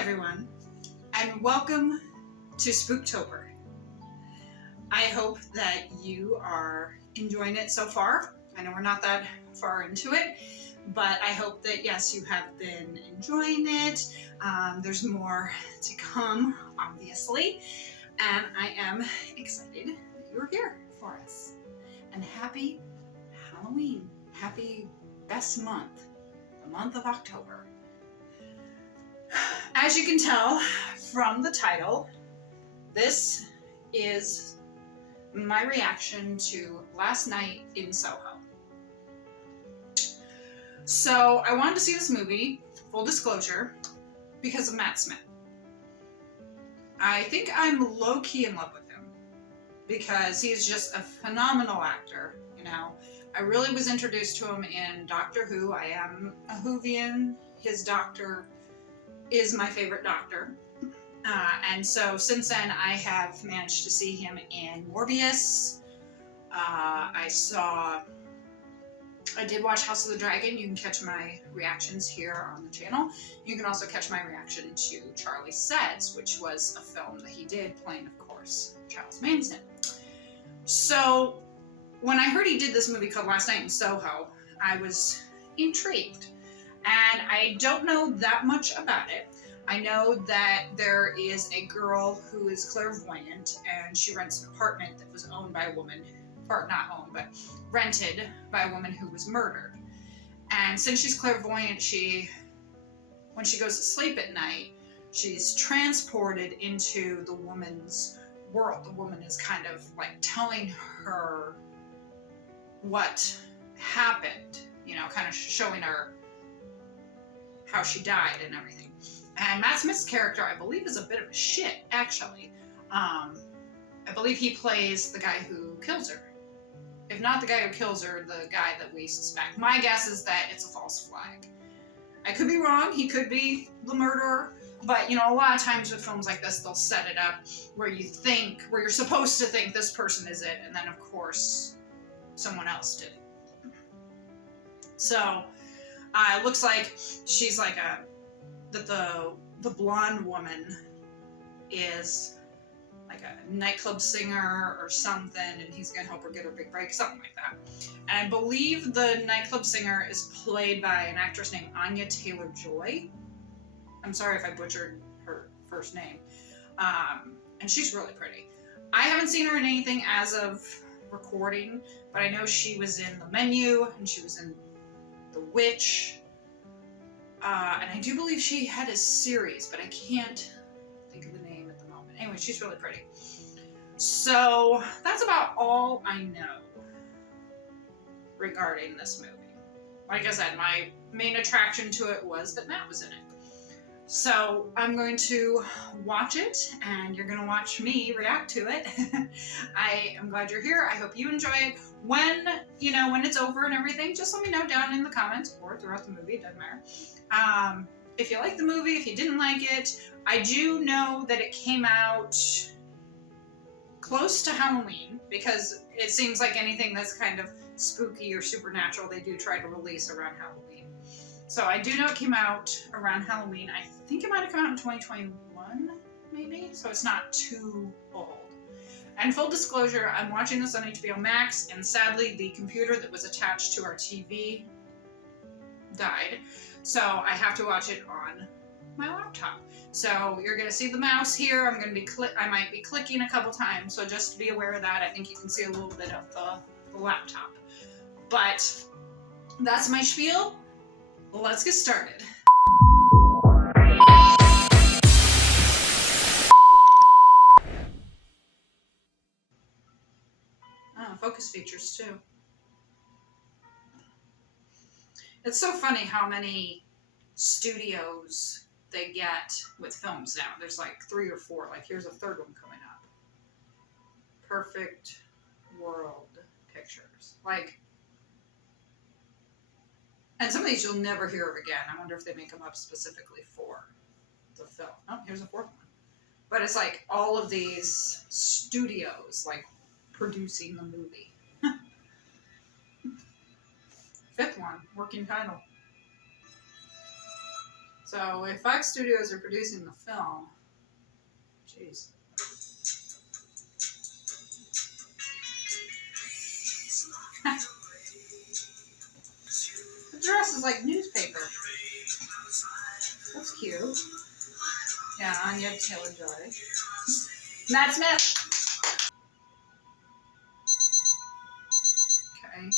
everyone, and welcome to Spooktober. I hope that you are enjoying it so far. I know we're not that far into it, but I hope that, yes, you have been enjoying it. There's more to come, obviously, and I am excited that you're here for us. And happy Halloween. Happy best month, the month of October. As you can tell from the title, this is my reaction to Last Night in Soho. So I wanted to see this movie, full disclosure, because of Matt Smith. I think I'm low-key in love with him because he's just a phenomenal actor, you know. I really was introduced to him in Doctor Who. I am a Whovian. His doctor is my favorite doctor. And so since then, I have managed to see him in Morbius. I did watch House of the Dragon. You can catch my reactions here on the channel. You can also catch my reaction to Charlie Says, which was a film that he did playing, of course, Charles Manson. So when I heard he did this movie called Last Night in Soho, I was intrigued. And I don't know that much about it. I know that there is a girl who is clairvoyant and she rents an apartment that was owned by a woman, or not owned, but rented by a woman who was murdered. And since she's clairvoyant, when she goes to sleep at night, she's transported into the woman's world. The woman is kind of like telling her what happened, you know, kind of showing her how she died and everything. And Matt Smith's character, I believe, is a bit of a shit, actually. I believe he plays the guy who kills her. If not the guy who kills her, the guy that we suspect. My guess is that it's a false flag. I could be wrong. He could be the murderer. But, you know, a lot of times with films like this, they'll set it up where you're supposed to think this person is it. And then, of course, someone else did it. So, it looks like she's like the blonde woman is like a nightclub singer or something, and he's gonna help her get her big break, something like that. And I believe the nightclub singer is played by an actress named Anya Taylor-Joy. I'm sorry if I butchered her first name. And she's really pretty. I haven't seen her in anything as of recording, but I know she was in The Menu, and she was in The Witch. And I do believe she had a series, but I can't think of the name at the moment. Anyway, she's really pretty. So that's about all I know regarding this movie. Like I said, my main attraction to it was that Matt was in it. So I'm going to watch it, and you're going to watch me react to it. I am glad you're here. I hope you enjoy it. When it's over and everything, just let me know down in the comments or throughout the movie, it doesn't matter. If you like the movie, if you didn't like it. I do know that it came out close to Halloween, because it seems like anything that's kind of spooky or supernatural, they do try to release around Halloween. So I do know it came out around Halloween. I think it might have come out in 2021, maybe, so it's not too old. And full disclosure, I'm watching this on HBO Max, and sadly the computer that was attached to our TV died. So I have to watch it on my laptop. So you're going to see the mouse here. I might be clicking a couple times, so just be aware of that. I think you can see a little bit of the laptop. But that's my spiel. Let's get started. Focus features too. It's so funny how many studios they get with films now. There's like 3 or 4. Like here's a third one coming up. Perfect World Pictures. And some of these you'll never hear of again. I wonder if they make them up specifically for the film. Oh, here's a 4th one. But it's like all of these studios like producing the movie. 5th one, working title. So if Fox Studios are producing the film, jeez. The dress is like newspaper. That's cute. Yeah, Anya Taylor-Joy. Matt Smith. Okay.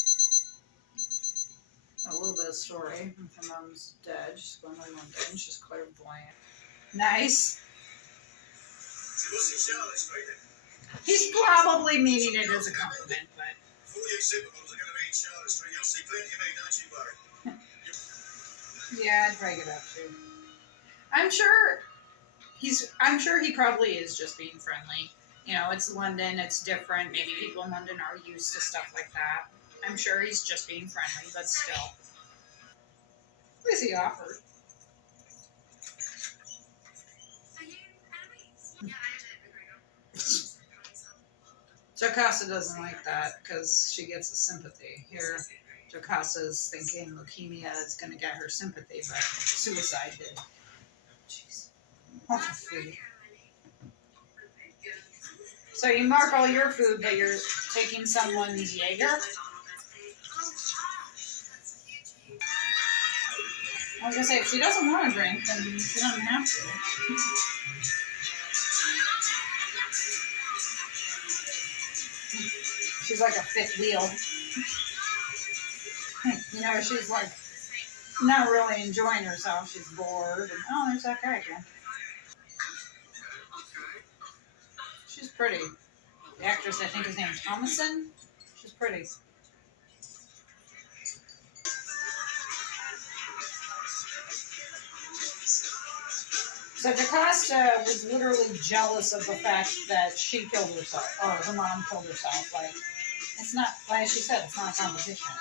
A little bit of story. Her mom's dead. She's going to London. She's clairvoyant. Nice. He's probably meaning it as a compliment, but. Yeah, I'd break it up too. I'm sure he probably is just being friendly. You know, it's London, it's different. Maybe people in London are used to stuff like that. I'm sure he's just being friendly, but still. At least he offered. Jocasta doesn't like that because she gets the sympathy. Here, Jocasta's thinking leukemia is going to get her sympathy, but suicide did. Jeez. What the food. So you mark all your food, but you're taking someone's Jaeger? I was going to say, if she doesn't want to drink, then she doesn't have to. She's like a fifth wheel. You know, she's like not really enjoying herself. She's bored. And, oh, there's that guy again. She's pretty. The actress, I think his name is Thomasin. She's pretty. So Jocasta was literally jealous of the fact that she killed herself, or her mom killed herself. Like, it's not, like she said, it's not a competition.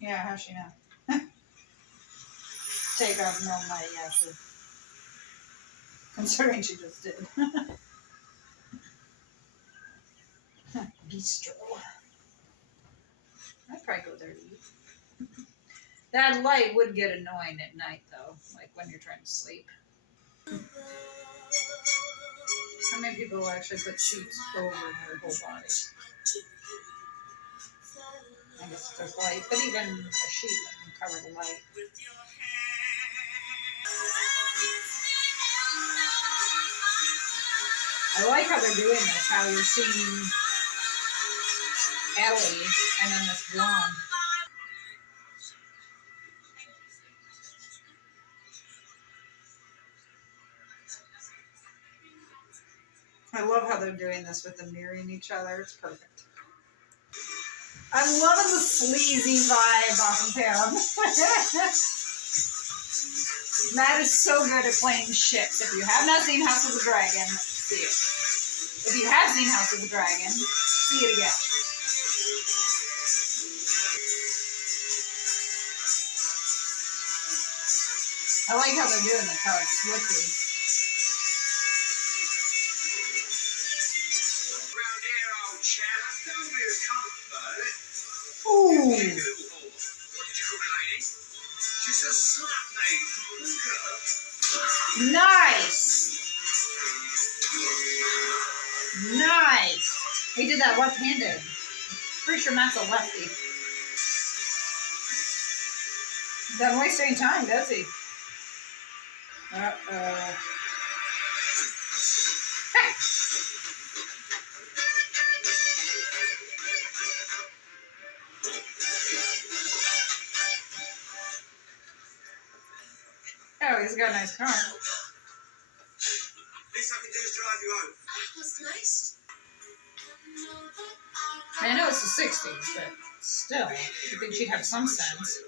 Yeah, how's she know? Take off no money, actually. Considering she just did. Bistro. I'd probably go there to eat. That light would get annoying at night, though, like when you're trying to sleep. How many people actually put sheets over their whole body? I guess there's light, but even a sheet wouldn't cover the light. I like how they're doing this, how you're seeing Ellie and then this blonde. I love how they're doing this with them mirroring each other. It's perfect. I'm loving the sleazy vibe off of him. Matt is so good at playing ships. If you have not seen House of the Dragon, see it. If you have seen House of the Dragon, see it again. I like how they're doing this, how it switches. Ooh. Nice. Nice. He did that left-handed. Pretty sure Matt's a lefty. Doesn't waste any time, does he? Uh-oh. Oh, he's got a nice car. Least I can do is drive you home. That's nice. I know it's the 60s, but still, you think she'd have some sense.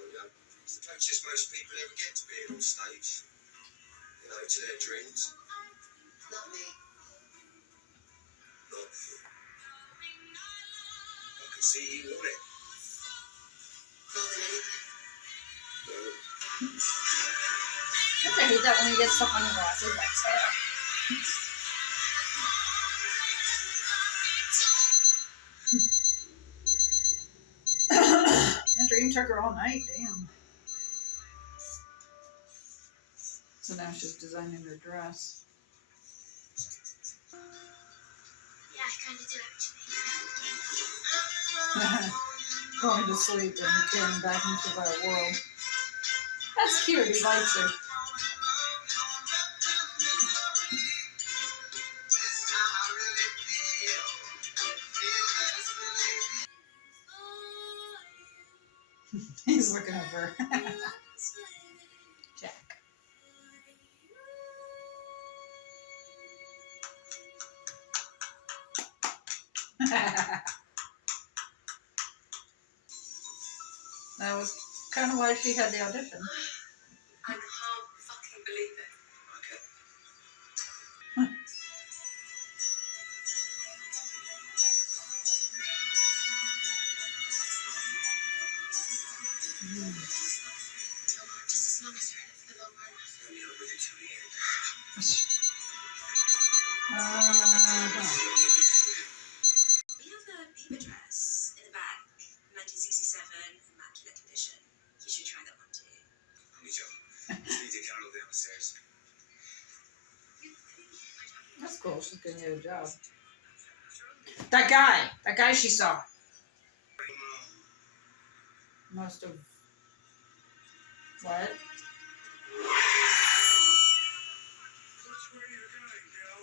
It's the closest most people ever get to being on stage. You know, to their dreams. Not me. Not you. could see you want it. I hate that when he gets stuff on your glasses. Like, that dream took her all night. Damn. So now she's designing her dress. Yeah, I kind of do actually. Going to sleep and getting back into that world. That's cute. He likes her. He's looking over. Jack. That was kind of why she had the audition. I can't fucking believe it. Okay. Just as long as you're in it for the long run. I'll be with you till the end. We have a paper dress in the back, 1967, immaculate condition. You should try that one too. Honey Joe, just need to carol downstairs. That's cool. She's getting you a job. That guy she saw. Most of what? That's where you're going, Joe.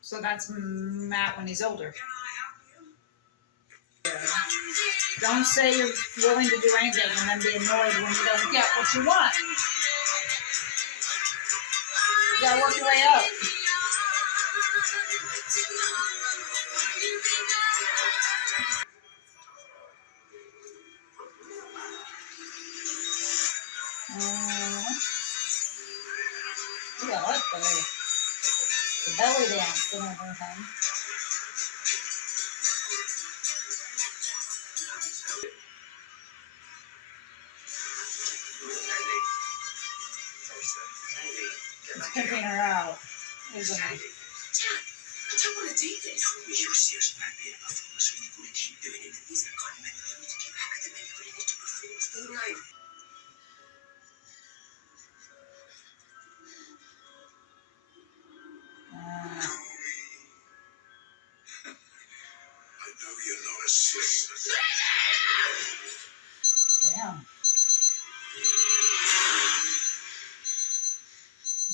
So that's Matt when he's older. Can I help you? Don't say you're willing to do anything and then be annoyed when you don't get what you want. You gotta work your way up. Yeah, I like the belly dance and everything. It's picking her out, isn't it? Jack, I don't want to do this. You're serious about being a performer, so you're going to keep doing it. These are the kind of men you need to keep academic ready to perform all night. I know you're not a sister. Damn.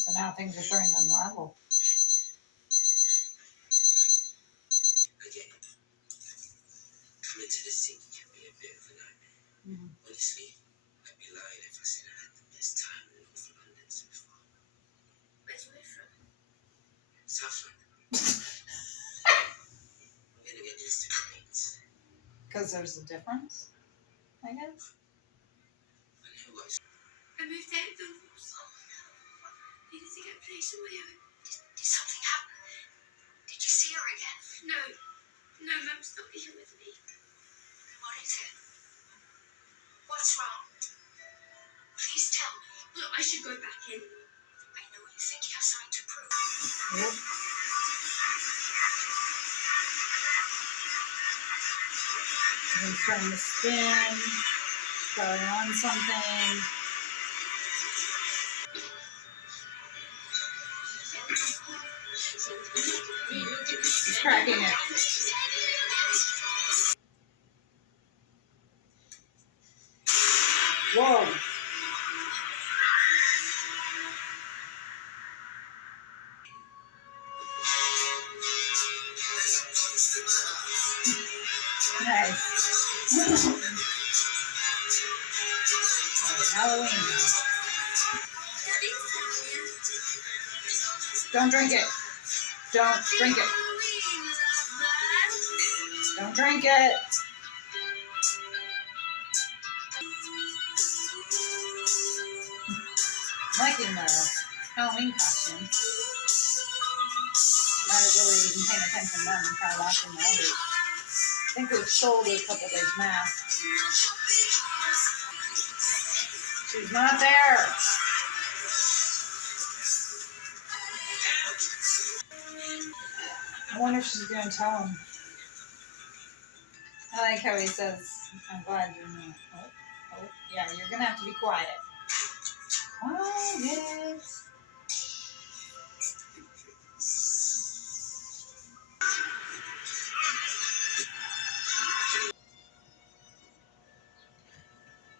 So now things are starting to unravel. I get it. Coming to the city can be a bit of a nightmare. Honestly, I'd be lying if I said I had the best time in North London so far. Where's you from? South London. I'm gonna get used to commutes. Because there's a difference, I guess. I know what. I moved out of the walls. Needed to get a place of my own. Did something happen? Did you see her again? No. No, Mum's not here with me. What is it? What's wrong? Please tell me. Look, I should go back in. I know you think you have something to prove. Yep. He's trying to spin, going on something. He's cracking it. Whoa. Nice. Halloween now. Don't drink it. Don't drink it. Don't drink it. I'm liking the Halloween costume. really even paying attention to them. I'm kind of watching the others. I think we've sold a couple of those masks. She's not there. I wonder if she's going to tell him. I like how he says, I'm glad you're not. Oh, yeah, you're going to have to be quiet. Quiet.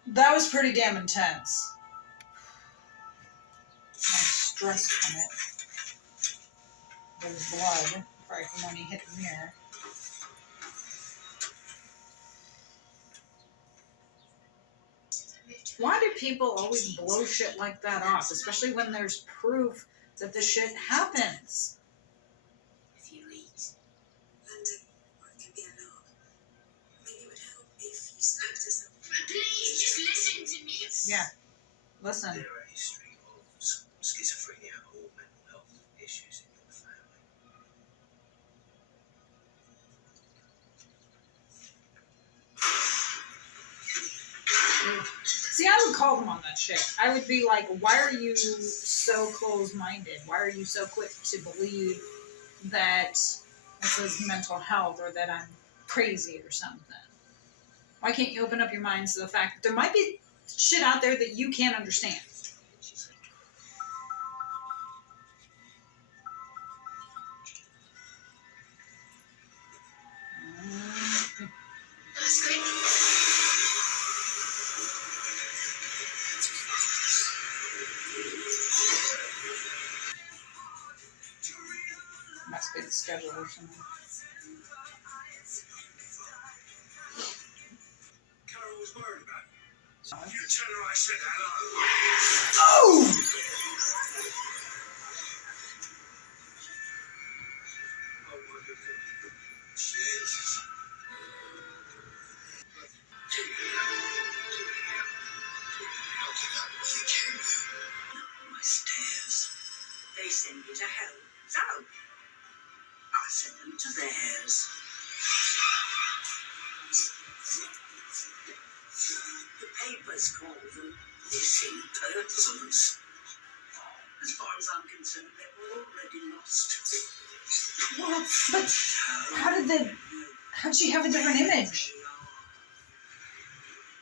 That was pretty damn intense. I'm stressed from it. There's blood right from when he hit the mirror. Why do people always blow shit like that off, especially when there's proof that this shit happens? If you eat, London can be a lot. Maybe it would help if you spoke to someone. Please, just listen to me. Yeah, listen. There are a history of schizophrenia or mental health issues in your family. See, I would call them on that shit. I would be like, why are you so closed-minded? Why are you so quick to believe that this is mental health or that I'm crazy or something? Why can't you open up your minds to the fact that there might be shit out there that you can't understand? That's great. Must be the schedule or something. Carol was worried about you. You tell her I said hello. Oh! Oh my goodness. Jesus. My stairs. They send you to hell. So, I send them to theirs. The papers call them missing persons. As far as I'm concerned, they were already lost. What? But how'd she have a different image?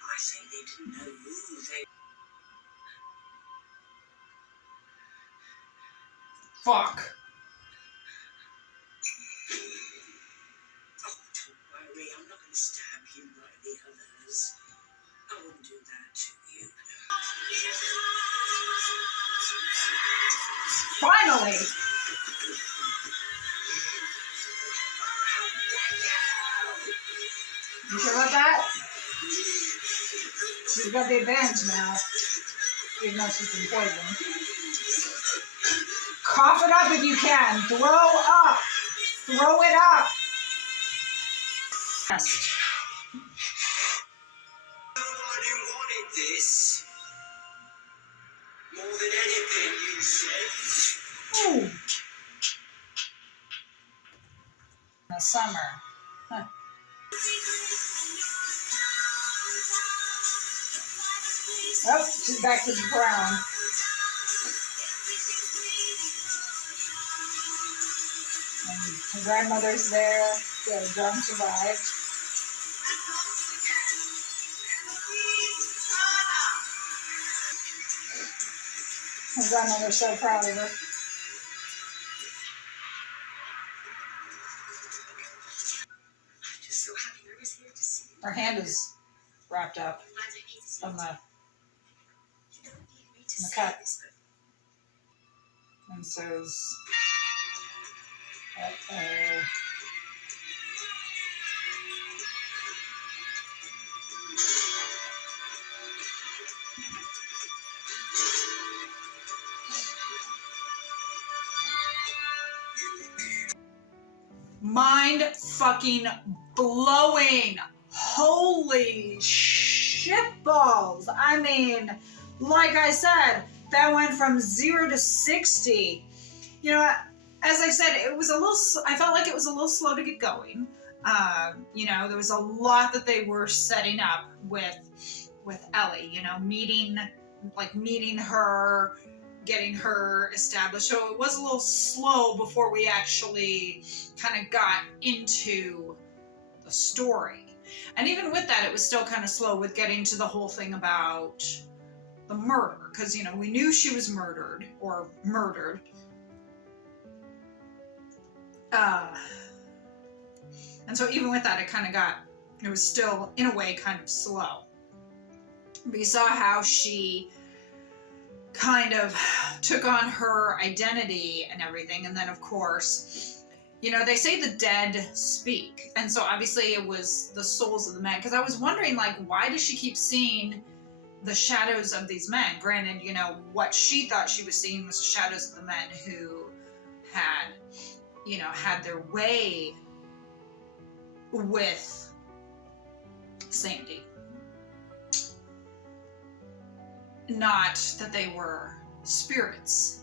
I say they didn't know who they Fuck. Oh, don't worry, I'm not going to stab you like the others. I wouldn't do that to you. Finally! You sure about that? She's got the advantage now, even though she's been poisoned. Cough it up if you can. Throw up. Throw it up. Yes. Nobody wanted this. More than anything, you said. Ooh. In the summer. Huh. Oh, she's back to the brown. And her grandmother's there. The John survived. Her grandmother's so proud of her. I'm just so happy I was here to see you. Her hand is wrapped up I don't need to see on you. the You don't need me to the say cut. this, but and says, mind fucking blowing. Holy shitballs. I mean, like I said, that went from 0 to 60. You know what? as I said, it was I felt like it was a little slow to get going. You know, there was a lot that they were setting up with Ellie, you know, meeting her, getting her established. So it was a little slow before we actually kind of got into the story. And even with that, it was still kind of slow with getting to the whole thing about the murder. Because, you know, we knew she was murdered. And so even with that, it was still, in a way, kind of slow. We saw how she kind of took on her identity and everything. And then, of course, you know, they say the dead speak. And so obviously it was the souls of the men. Because I was wondering, like, why does she keep seeing the shadows of these men? Granted, you know, what she thought she was seeing was the shadows of the men who had, you know, had their way with Sandy. Not that they were spirits.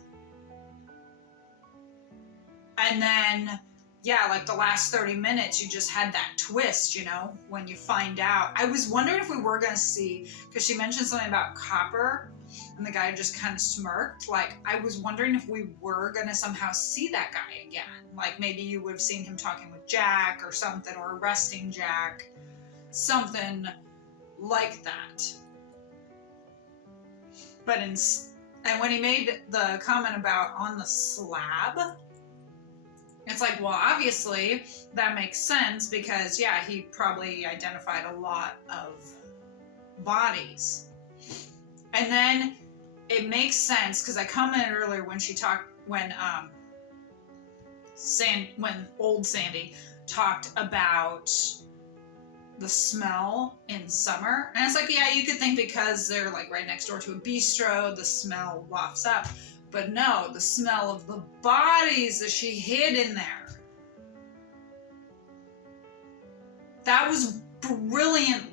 And then, yeah, like the last 30 minutes, you just had that twist, you know, when you find out. I was wondering if we were going to see, because she mentioned something about copper, and the guy just kind of smirked. Like, I was wondering if we were going to somehow see that guy again. Like, maybe you would have seen him talking with Jack or something, or arresting Jack. Something like that. But and when he made the comment about on the slab, it's like, well, obviously that makes sense because, yeah, he probably identified a lot of bodies. And then it makes sense because I commented earlier when old Sandy talked about the smell in summer. And it's like, yeah, you could think because they're like right next door to a bistro, the smell wafts up. But no, the smell of the bodies that she hid in there. That was brilliant.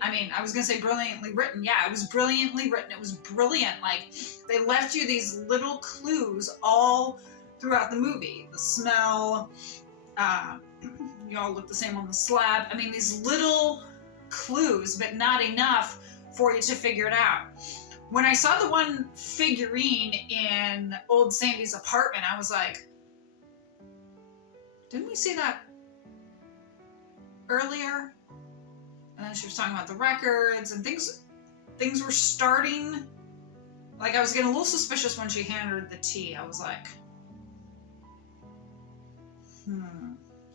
I mean, I was going to say brilliantly written. Yeah, it was brilliantly written. It was brilliant. Like, they left you these little clues all throughout the movie. The smell, you all look the same on the slab. I mean, these little clues, but not enough for you to figure it out. When I saw the one figurine in old Sandy's apartment, I was like, didn't we see that earlier? And then she was talking about the records and things were starting. Like, I was getting a little suspicious when she handed her the tea. I was like,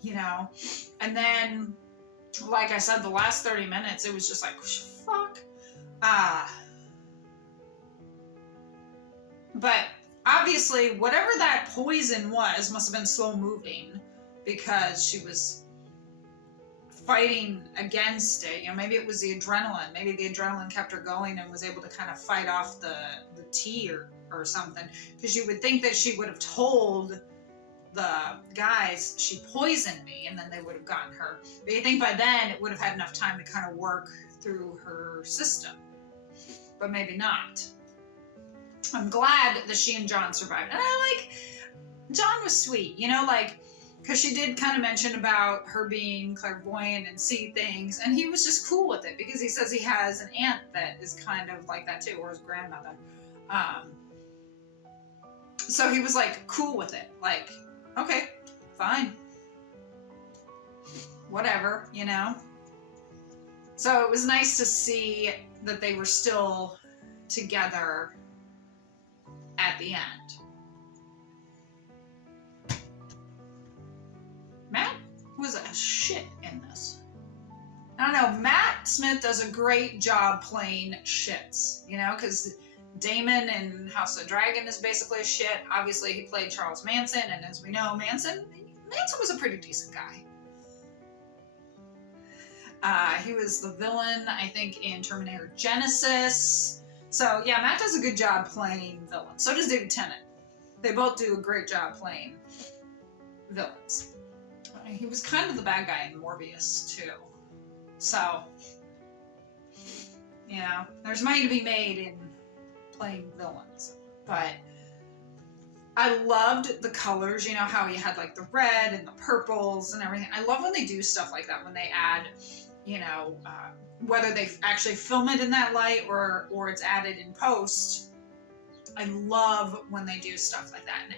you know. And then, like I said, the last 30 minutes, it was just like, fuck. But obviously, whatever that poison was must have been slow moving because she was fighting against it. You know, maybe it was the adrenaline. Maybe the adrenaline kept her going and was able to kind of fight off the tea or something. Because you would think that she would have told the guys, she poisoned me, and then they would have gotten her. But you think by then it would have had enough time to kind of work through her system. But maybe not. I'm glad that she and John survived. And John was sweet, you know, like, because she did kind of mention about her being clairvoyant and see things, and he was just cool with it because he says he has an aunt that is kind of like that too, or his grandmother. So he was like cool with it, like, okay, fine, whatever, you know. So it was nice to see that they were still together at the end. Matt was a shit in this. I don't know, Matt Smith does a great job playing shits, you know, because Damon in House of Dragon is basically a shit. Obviously, he played Charles Manson, and as we know, Manson was a pretty decent guy. He was the villain, I think, in Terminator Genesis. So, yeah, Matt does a good job playing villains. So does David Tennant. They both do a great job playing villains. He was kind of the bad guy in Morbius, too. So, you know, there's money to be made in playing villains. But, I loved the colors, you know, how you had like the red and the purples and everything. I love when they do stuff like that, when they add, you know, whether they actually film it in that light or it's added in post. I love when they do stuff like that and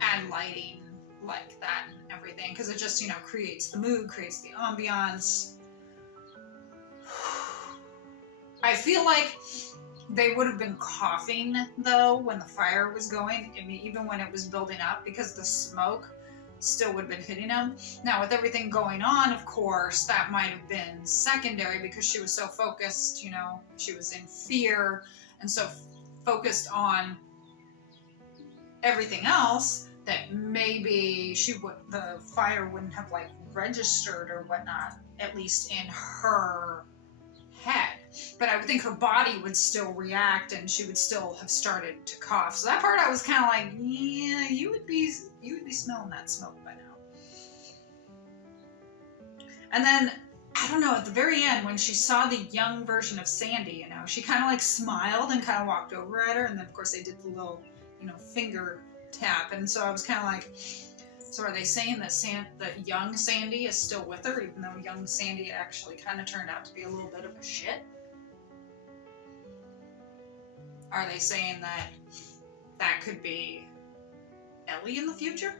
add lighting like that and everything, because it just, you know, creates the mood, creates the ambiance. I feel like they would have been coughing though when the fire was going. I mean, even when it was building up, because the smoke still would have been hitting them. Now with everything going on, of course, that might have been secondary because she was so focused, you know, she was in fear and so focused on everything else that maybe the fire wouldn't have like registered or whatnot, at least in her head. But I would think her body would still react and she would still have started to cough. So that part I was kind of like, yeah, you would be smelling that smoke by now. And then, I don't know, at the very end when she saw the young version of Sandy, you know, she kind of like smiled and kind of walked over at her. And then of course they did the little, you know, finger tap. And so I was kind of like, so are they saying that that young Sandy is still with her, even though young Sandy actually kind of turned out to be a little bit of a shit? Are they saying that that could be Ellie in the future?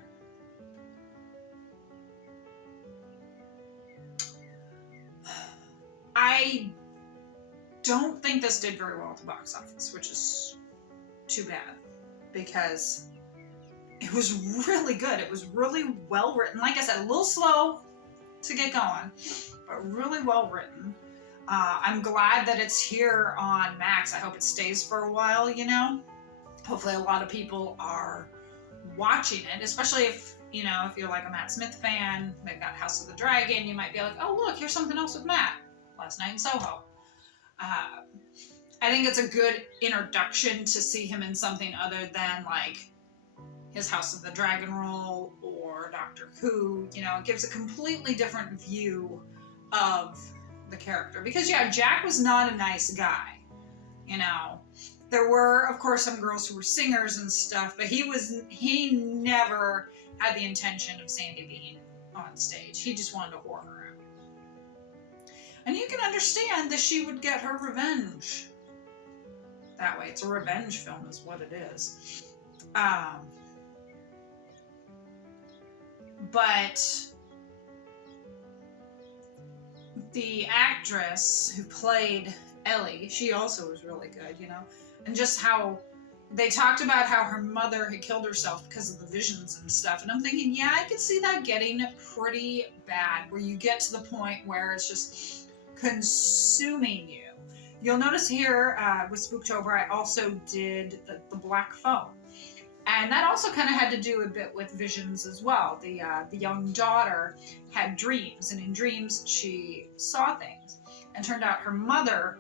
I don't think this did very well at the box office, which is too bad, because it was really good. It was really well written. Like I said, a little slow to get going, but really well written. I'm glad that it's here on Max. I hope it stays for a while, you know. Hopefully a lot of people are watching it, especially if, you know, if you're like a Matt Smith fan. They've got House of the Dragon. You might be like, oh, look, here's something else with Matt. Last Night in Soho. I think it's a good introduction to see him in something other than like his House of the Dragon role or Doctor Who. You know, it gives a completely different view of the character. Because yeah, Jack was not a nice guy. You know, there were of course some girls who were singers and stuff, but he never had the intention of Sandy being on stage. He just wanted to whore her out. And you can understand that she would get her revenge that way. It's a revenge film is what it is. But the actress who played Ellie, she also was really good, you know? And just how they talked about how her mother had killed herself because of the visions and stuff. And I'm thinking, yeah, I could see that getting pretty bad, where you get to the point where it's just consuming you. You'll notice here with Spooktober, I also did the black phone. And that also kind of had to do a bit with visions as well. The young daughter had dreams, and in dreams she saw things. And turned out her mother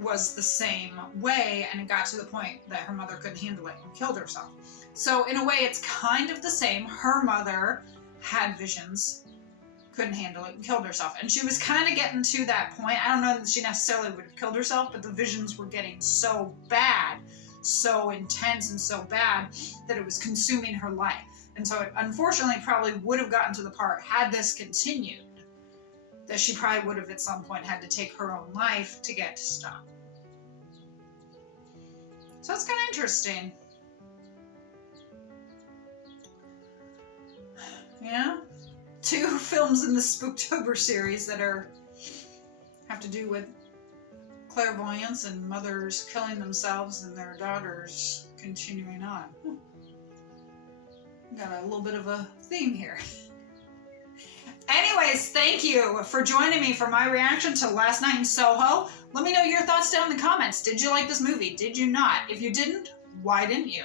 was the same way, and it got to the point that her mother couldn't handle it and killed herself. So in a way, it's kind of the same. Her mother had visions, couldn't handle it, and killed herself. And she was kind of getting to that point. I don't know that she necessarily would have killed herself, but the visions were getting so bad, so intense and so bad that it was consuming her life. And so it unfortunately probably would have gotten to the part, had this continued, that she probably would have at some point had to take her own life to get to stop. So it's kind of interesting. Yeah? 2 films in the Spooktober series that have to do with clairvoyance and mothers killing themselves and their daughters continuing on. Got a little bit of a theme here. Anyways, thank you for joining me for my reaction to Last Night in Soho. Let me know your thoughts down in the comments. Did you like this movie? Did you not? If you didn't, why didn't you?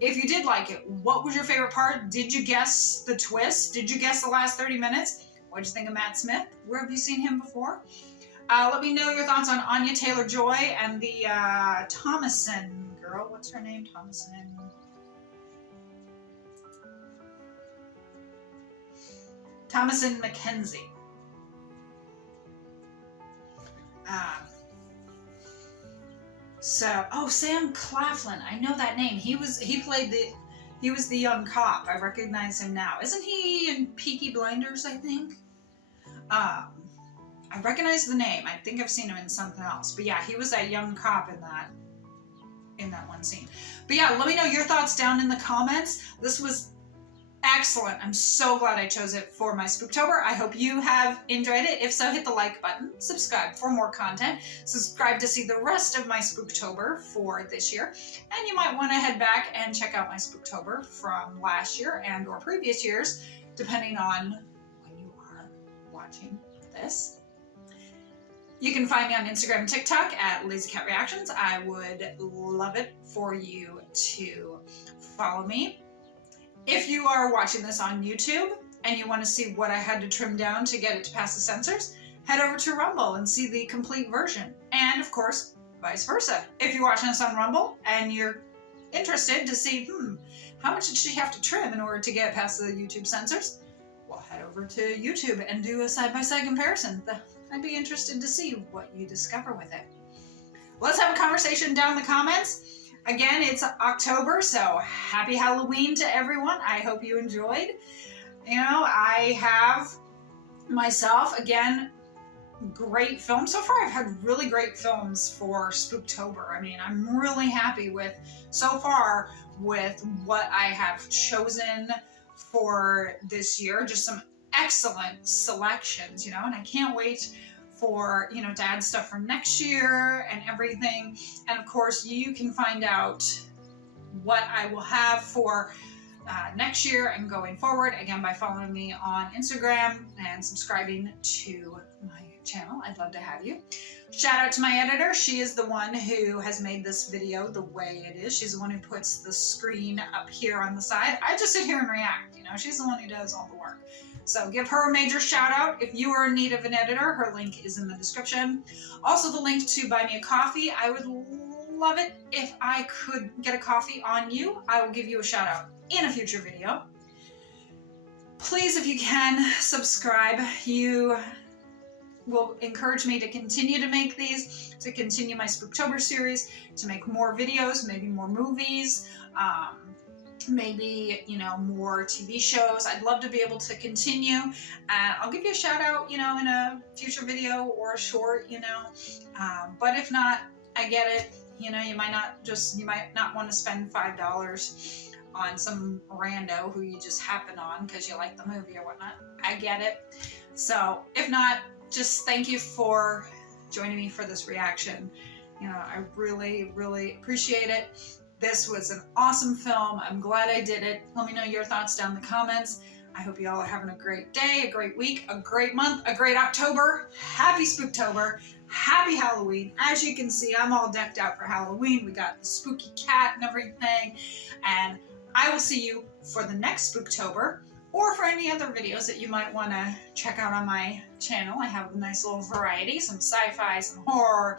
If you did like it, what was your favorite part? Did you guess the twist? Did you guess the last 30 minutes? What did you think of Matt Smith? Where have you seen him before? Let me know your thoughts on Anya Taylor-Joy and the Thomasin girl. What's her name? Thomasin McKenzie. Sam Claflin. I know that name. He was the young cop. I recognize him now. Isn't he in Peaky Blinders, I think? I recognize the name. I think I've seen him in something else. But yeah, he was that young cop in that one scene. But yeah, let me know your thoughts down in the comments. This was excellent. I'm so glad I chose it for my Spooktober. I hope you have enjoyed it. If so, hit the like button, subscribe for more content, subscribe to see the rest of my Spooktober for this year, and you might want to head back and check out my Spooktober from last year and or previous years, depending on when you are watching this. You can find me on Instagram and TikTok at LazyCatReactions. I would love it for you to follow me. If you are watching this on YouTube and you want to see what I had to trim down to get it to pass the censors, head over to Rumble and see the complete version. And of course, vice versa. If you're watching this on Rumble and you're interested to see, how much did she have to trim in order to get past the YouTube censors? Well, head over to YouTube and do a side-by-side comparison. I'd be interested to see what you discover with it. Let's have a conversation down in the comments. Again, it's October, so happy Halloween to everyone. I hope you enjoyed. You know, I have myself, again, great films. So far, I've had really great films for Spooktober. I mean, I'm really happy with, so far, with what I have chosen for this year. Just some excellent selections, you know, and I can't wait for, you know, to add stuff for next year and everything. And of course, you can find out what I will have for next year and going forward, again, by following me on Instagram and subscribing to my channel. I'd love to have you. Shout out to my editor. She is the one who has made this video the way it is. She's the one who puts the screen up here on the side. I just sit here and react, you know. She's the one who does all the work. So give her a major shout out. If you are in need of an editor, her link is in the description. Also the link to buy me a coffee. I would love it if I could get a coffee on you. I will give you a shout out in a future video. Please, if you can, subscribe. You will encourage me to continue to make these, to continue my Spooktober series, to make more videos, maybe more movies, maybe, you know, more TV shows. I'd love to be able to continue. I'll give you a shout out, you know, in a future video or a short, you know. But if not, I get it. You know, you might not want to spend $5 on some rando who you just happen on because you like the movie or whatnot. I get it. So if not, just thank you for joining me for this reaction. You know, I really, really appreciate it. This was an awesome film. I'm glad I did it. Let me know your thoughts down in the comments. I hope you all are having a great day, a great week, a great month, a great October. Happy Spooktober. Happy Halloween. As you can see, I'm all decked out for Halloween. We got the spooky cat and everything. And I will see you for the next Spooktober or for any other videos that you might want to check out on my channel. I have a nice little variety, some sci-fi, some horror,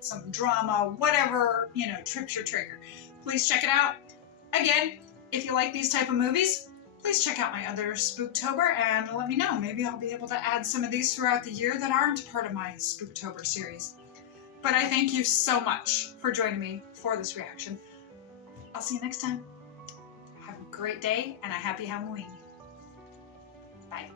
some drama, whatever, you know, trips your trigger. Please check it out. Again, if you like these type of movies, please check out my other Spooktober and let me know. Maybe I'll be able to add some of these throughout the year that aren't part of my Spooktober series. But I thank you so much for joining me for this reaction. I'll see you next time. Have a great day and a happy Halloween. Bye.